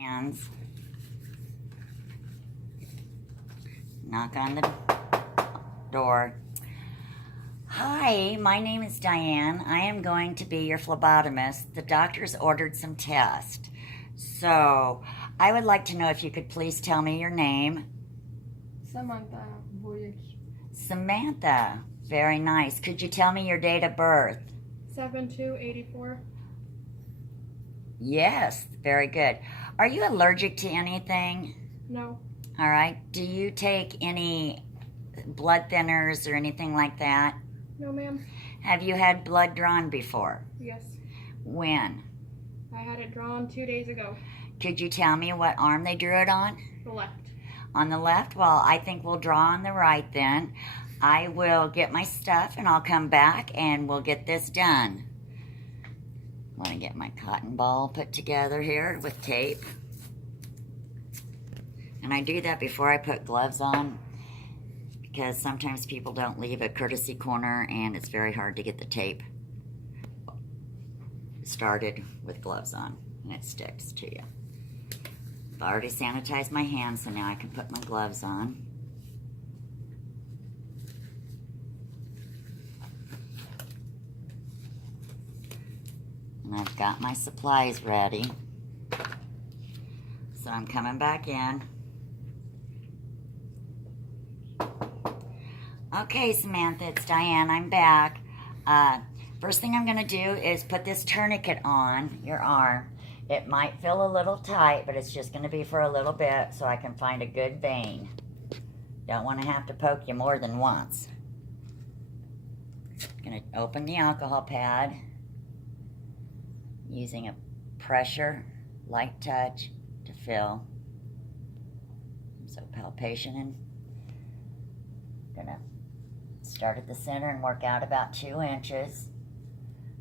Hands. Knock on the door. Hi, my name is Diane. I am going to be your phlebotomist. The doctor's ordered some tests. So, I would like to know if you could please tell me your name. Samantha Voyage. Samantha. Very nice. Could you tell me your date of birth? 7284. Yes, very good. Are you allergic to anything? No. All right. Do you take any blood thinners or anything like that? No, ma'am. Have you had blood drawn before? Yes. When? I had it drawn 2 days ago. Could you tell me what arm they drew it on? The left. On the left? Well, I think we'll draw on the right then. I will get my stuff and I'll come back and we'll get this done. I want to get my cotton ball put together here with tape. And I do that before I put gloves on because sometimes people don't leave a courtesy corner and it's very hard to get the tape started with gloves on and it sticks to you. I've already sanitized my hands, so now I can put my gloves on. And I've got my supplies ready. So I'm coming back in. Okay, Samantha, it's Diane. I'm back. First thing I'm going to do is put this tourniquet on your arm. It might feel a little tight, but it's just going to be for a little bit so I can find a good vein. Don't want to have to poke you more than once. I'm going to open the alcohol pad using a pressure, light touch to fill. So palpation, and I'm going to start at the center and work out about 2 inches.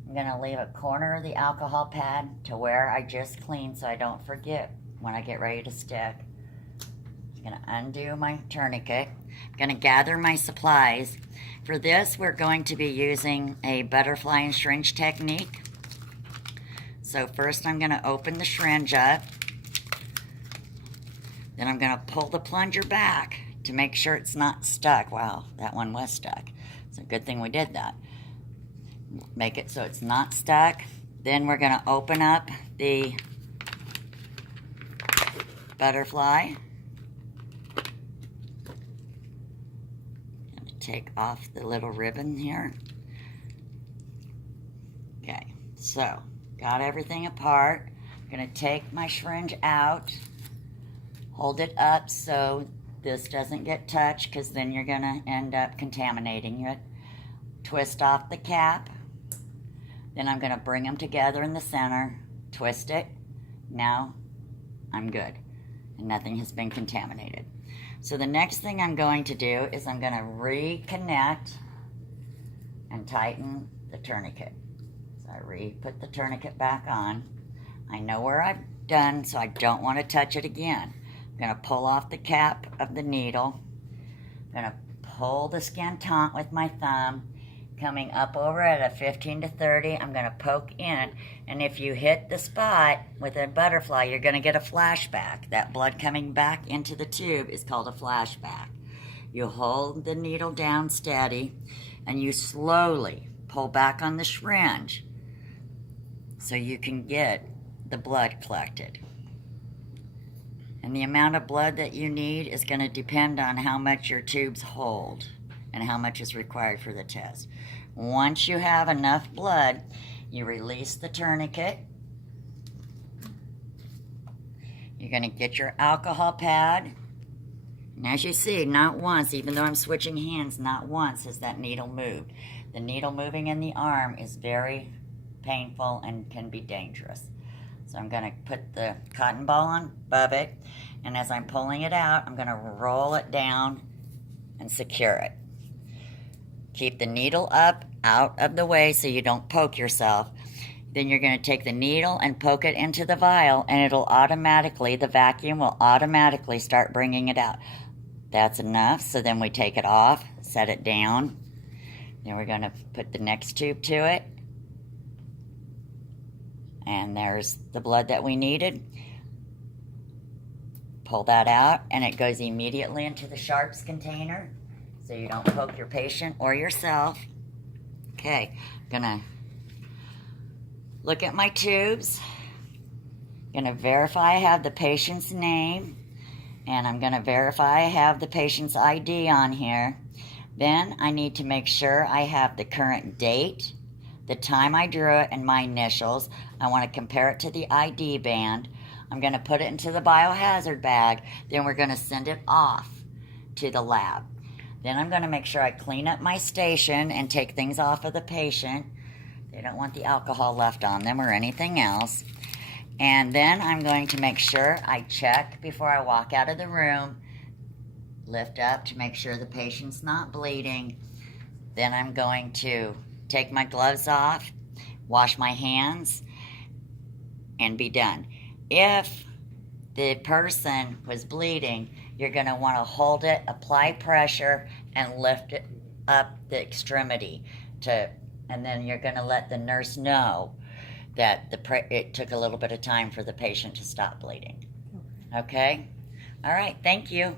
I'm going to leave a corner of the alcohol pad to where I just cleaned so I don't forget when I get ready to stick. I'm going to undo my tourniquet. I'm going to gather my supplies. For this, we're going to be using a butterfly and syringe technique. So first I'm going to open the syringe up. Then I'm going to pull the plunger back to make sure it's not stuck. Wow, that one was stuck. It's a good thing we did that. Make it so it's not stuck. Then we're going to open up the butterfly. Going to take off the little ribbon here. Okay, so got everything apart. I'm going to take my syringe out, hold it up so this doesn't get touched because then you're going to end up contaminating it. Twist off the cap. Then I'm going to bring them together in the center, twist it. Now I'm good and nothing has been contaminated. So the next thing I'm going to do is I'm going to reconnect and tighten the tourniquet. So I put the tourniquet back on. I know where I've done, so I don't want to touch it again. I'm going to pull off the cap of the needle. I'm going to pull the skin taut with my thumb. Coming up over at a 15 to 30, I'm going to poke in, and if you hit the spot with a butterfly, you're going to get a flashback. That blood coming back into the tube is called a flashback. You hold the needle down steady, and you slowly pull back on the syringe so you can get the blood collected. And the amount of blood that you need is going to depend on how much your tubes hold and how much is required for the test. Once you have enough blood, you release the tourniquet. You're going to get your alcohol pad. And as you see, not once, even though I'm switching hands, not once has that needle moved. The needle moving in the arm is very painful and can be dangerous. So I'm going to put the cotton ball on above it, and as I'm pulling it out, I'm going to roll it down and secure it. Keep the needle up, out of the way so you don't poke yourself. Then you're going to take the needle and poke it into the vial, and it'll automatically, the vacuum will automatically start bringing it out. That's enough, so then we take it off, set it down. Then we're going to put the next tube to it. And there's the blood that we needed. pull that out, and it goes immediately into the sharps container so you don't poke your patient or yourself. Okay, gonna look at my tubes. Gonna verify I have the patient's name, and I'm gonna verify I have the patient's ID on here. Then I need to make sure I have the current date, the time I drew it, and my initials. I want to compare it to the ID band. I'm going to put it into the biohazard bag. Then we're going to send it off to the lab. Then I'm going to make sure I clean up my station and take things off of the patient. They don't want the alcohol left on them or anything else. And then I'm going to make sure I check before I walk out of the room. Lift up to make sure the patient's not bleeding. Then I'm going to take my gloves off, wash my hands, and be done. If the person was bleeding, you're going to want to hold it, apply pressure, and lift it up the extremity and then you're going to let the nurse know that it took a little bit of time for the patient to stop bleeding. Okay? All right, thank you.